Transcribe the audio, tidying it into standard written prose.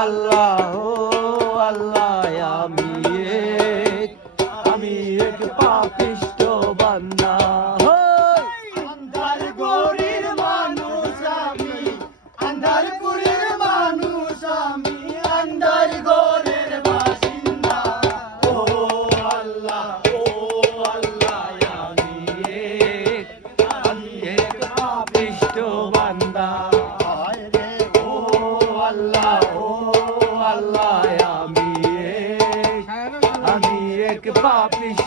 আল্লাহ ও আল্লাহ আমি এক পাপিষ্ঠ বান্দা আন্ধার গরির মানুষ আমি আন্ধার পুরীর মানুষ আমি আন্ধার গরের বাসিন্দা ও আল্লাহ আমি এক পাপিষ্ঠ বান্দা ও আল্লাহ আমি এক পাপিষ্ঠ